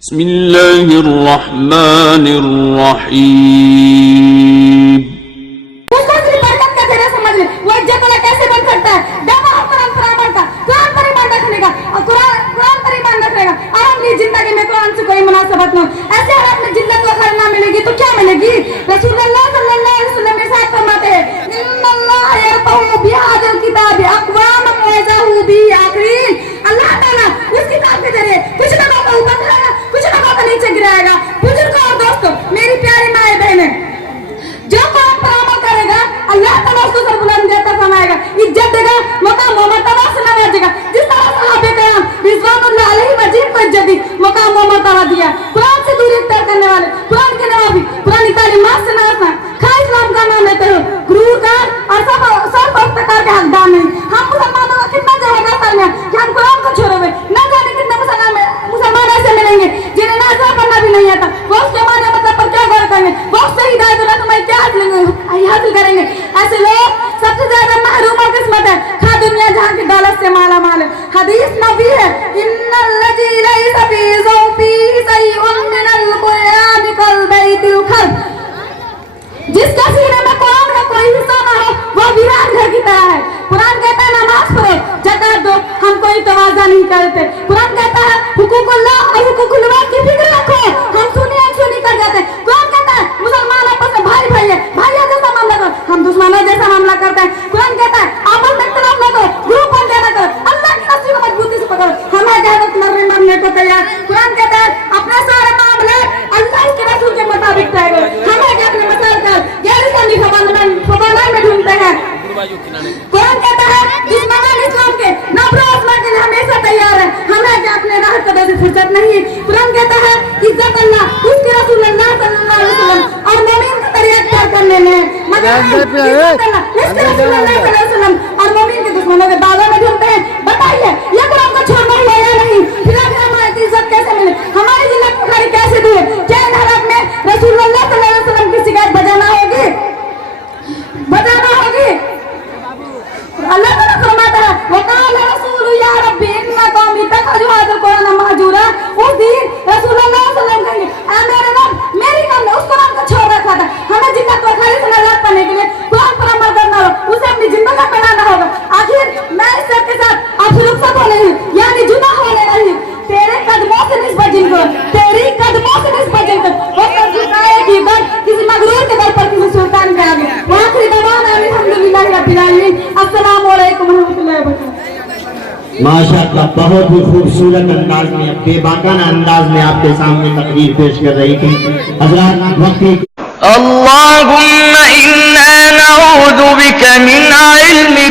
बिस्मिल्लाहिर्रहमानिर्रहीम। वो इज्जत वाला कैसे बन सकता है? कुरान पर अमल का, कुरान पर ईमान रखने का और कुरान पर ईमान रखेगा और अपनी जिंदगी में कुरान से कोई मुनासबत न हो, ऐसे अगर अपनी जिंदगी को खैर ना मिलेगी तो क्या मिलेगी? रसूलुल्लाह सल्लल्लाहु अलैहि वसल्लम इरशाद फरमाते हैं, इन्नल्लाह यरफउ बिहादिल किताबि अक़वामन व यज़हु बिही आखरीन। अल्लाह ताला उस किताब के जरिए कुछ लोगों को ऊपर गिराएगा, कुछ लोगों को नीचे गिराएगा। बुजुर्गों और दोस्तों, मेरी प्यारी माएं बहनें, जो कुरान पर अमल करेगा अल्लाह ताला उसको सर्वबुलंद अता फरमाएगा, इज्जत देगा, मुकाम व मर्तबा से नवाजेगा। जिस तरह सहाबे किराम रिज़वानुल्लाह अलैहि मजीद को इज्जत दी, मुकाम व मर्तबा दिया। कुरान से दूरी इख्तियार करने वाले, कुरान के नवाबी, पुरानी तालीमात से नासना, खा इस्लाम का नाम लेते हो, गुरूरकार और सब प्रकार के हकदार नहीं। हम मुसलमानों का कितना जबरदस्त है कि हम कुरान को छोड़े हुए न जाने कितने मुसलमान ऐसे मिलेंगे जिन्हें नाज़ा पढ़ना भी नहीं आता। वो उसके माने मतलब पर क्या गौर करेंगे, वो उससे हिदायत तुम्हें क्या हासिल करेंगे? ऐसे लोग सबसे ज्यादा महरूम और किस्मत है, खा दुनिया जहां की दौलत से माला माल है। हदीस नबी है, इन्नल लजी लैसा फी ज़ौफी शैउन मिनल कुरान कल बैतिल खर्ब। जिसका सीने में कुरान का कोई हिस्सा ना हो वो वीरान घर की तरह है। कुरान कहता है नमाज पढ़ो, ज़कात दो, हम कोई तवाज़ा नहीं करते। कुरान कहता है हुकूकुल्लाह और हुकूकुल इबाद की फिक्र रखो, हम सुनी अनसुनी कर जाते हैं। कुरान कहता है मुसलमान आपस में भाई भाई है, भाइयों जैसा मामला करो, हम दुश्मनों जैसा मामला करते हैं। कुरान कहता है आपस में इख्तिलाफ न करो, ग्रुप बन जाना करो, अल्लाह की रस्सी को मजबूती से पकड़ो, हमें जहरत मरने को तैयार। कुरान कहता है अपने सारे मामले अल्लाह के रसूल के मुताबिक तय करो, हमें अपने मसाइल का गैर इस्लामी फवानाई में ढूंढते हैं। कुरान कहता है दुश्मन इस्लाम के नफरत के लिए हमेशा तैयार है, हमें क्या अपने राह कदम से फुर्सत नहीं है। कुरान कहता है इज्जत अल्लाह, उसके रसूल अल्लाह सल्लल्लाहु अलैहि वसल्लम और मोमिन का तरीका इख्तियार करने में, मगर इज्जत अल्लाह, उसके रसूल अल्लाह सल्लल्लाहु अलैहि वसल्लम और मोमिन के दुश्मनों के दावे में ढूंढते हैं। बताइए ये कुरान को छोड़ना हुआ या नहीं? फिर हमारी इज्जत कैसे मिले, हमारी जिल्लत बुखारी कैसे दूर? क्या इन हालात में रसूलुल्लाह सल्लल्लाहु अलैहि वसल्लम की शिकायत बजाना होगी? अल्लाह ताला फरमाता है वकाल रसूल या रब्बी इन्ना कौमी तखजु हाज़िल कुरान महजूरा। उस दिन रसूलुल्लाह सल्लल्लाहु अलैहि वसल्लम कहेंगे, ऐ मेरे रब, मेरी कौम ने उस कुरान को छोड़ रखा था, हमें जिन्नत व खालिस नजात पाने के लिए कुरान पर अमल करना होगा, उसे अपनी जिंदगी बनाना होगा। आखिर मैं इस सबके साथ आपसे रुखसत होने हूं, यानी जुदा होने नहीं, तेरे कदमों से निस्बत जिनको, तेरी कदमों से निस्बत जिनको, वो कभी आएगी बस किसी मगरूर के दर पर, किसी सुल्तान के आगे। आखिरी दवान अल्हम्दुलिल्लाह रब्बिल आलमीन। अस्सलामु अलैकुम व रहमतुल्लाहि व बरकातहू। माशाअल्लाह, बहुत ही खूबसूरत अंदाज में, बेबाकाना अंदाज में आपके सामने तकरीर पेश कर रही थी हज़रात। वक्ती अल्लाहुम्मा इन्ना नऊज़ु बिका मिन इल्मिन